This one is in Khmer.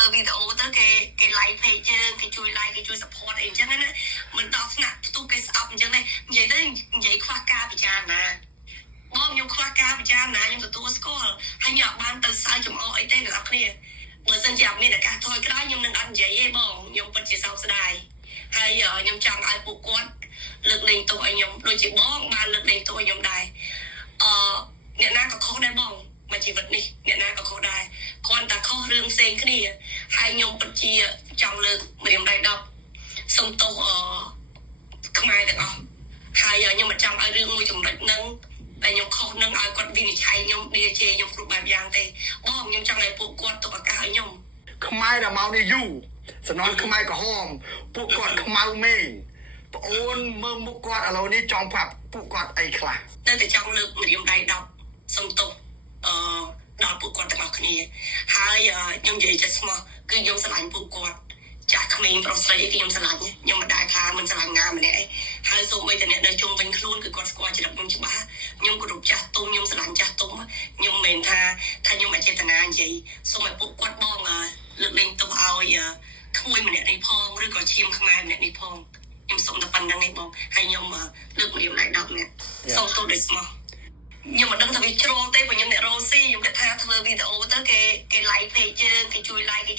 ធ្វើវីដេអូទៅគេ like page យើងគេជួយ like គេជួយ support អីអញ្ចឹងណាមិនដល់ថ្នាក់ផ្ទុះគេស្អប់អញ្ចឹងទេនិយាយទៅនិយាយខ្វះការពិចារណាបងខ្ញុំខ្វះការពិចារណាខ្ញុំទទួលស្គាល់ហើយខ្ញុំអត់បានទៅសើចំអកអីទេអ្នកនរគ្នាបើសិនជាអត់មានឱកាសថយក្រោយខ្ញុំនឹងអត់និយាយទេបងខ្ញុំពិតជាសោកស្ដាយហើយខ្ញុំចង់ឲ្យពួកគាត់លើកលែងទោសឲ្យខ្ញុំដូចជាបងបានលើកលែងទោសឲ្យខ្ញុំដែរអ្នកណាក៏ខុសដែរបងមកជីវិតនេះអ្នកណាក៏ខុសដែរគ្រាន់តែខុសរឿងផ្សេងគ្នាហើយខ្ញុំពិតជាចង់លើកម្រាមដៃ10សុំទោសខ្មែរទាំងអស់ហើយខ្ញុំមិនចង់ឲ្យរឿងមួយចំណុចហ្នឹងតែខ្ញុំខុសនឹងឲ្យគាត់វិនិច្ឆ័យខ្ញុំឌីជេខ្ញុំគ្រប់បែបយ៉ាងទេបងខ្ញុំចង់ឲ្យពួកគាត់ទុកឱកាសឲ្យខ្ញុំខ្មែរដែលមកនេះយូរសំណន់ខ្មែរក្រហមពួកគាត់ខ្មៅមេងប្អូនមើលមុខគាត់ឥឡូវនេះចង់ប្រាប់ពួកគាត់អីខ្លះតែចង់លើកម្រាមដៃ10សុំទោសដល់ពួកគាត់ទាំងអស់គ្នាហើយខ្ញុំនិយាយចិត្តស្មោះគឺខ្ញុំស្រឡាញ់ពួកគាត់ចាស់ក្មេងប្រុសស្រីគឺខ្ញុំស្រឡាញ់ខ្ញុំមិនដែលថាមិនស្រឡាញ់ណាម្នាក់ឯងហើយសូម្បីតែអ្នកនៅជុំវិញខ្លួនគឺគាត់ស្គាល់ចិត្តខ្ញុំច្បាស់ខ្ញុំគោរពចាស់ទុំខ្ញុំស្រឡាញ់ចាស់ទុំខ្ញុំមិនមែនថាខ្ញុំអចេតនានិយាយសូមឲ្យពួកគាត់បងលើកលែងទោសឲ្យក្មួយម្នាក់នេះផងឬក៏ឈាមខ្មែរម្នាក់នេះផងខ្ញុំសូមតែប៉ុណ្្នឹងឯងបងហើយខ្ញុំលើកម្រាមដៃ10នាក់សូមទោសដោយស្មោះខ្ញុំមិនដឹងថាវាជ្រុលទេព្រោះខ្ញុំអ្នករ៉ូស៊ីខ្ញុំគិតថាធ្វើវីដេអូទៅគេ like page យើងគេជួយ like គេ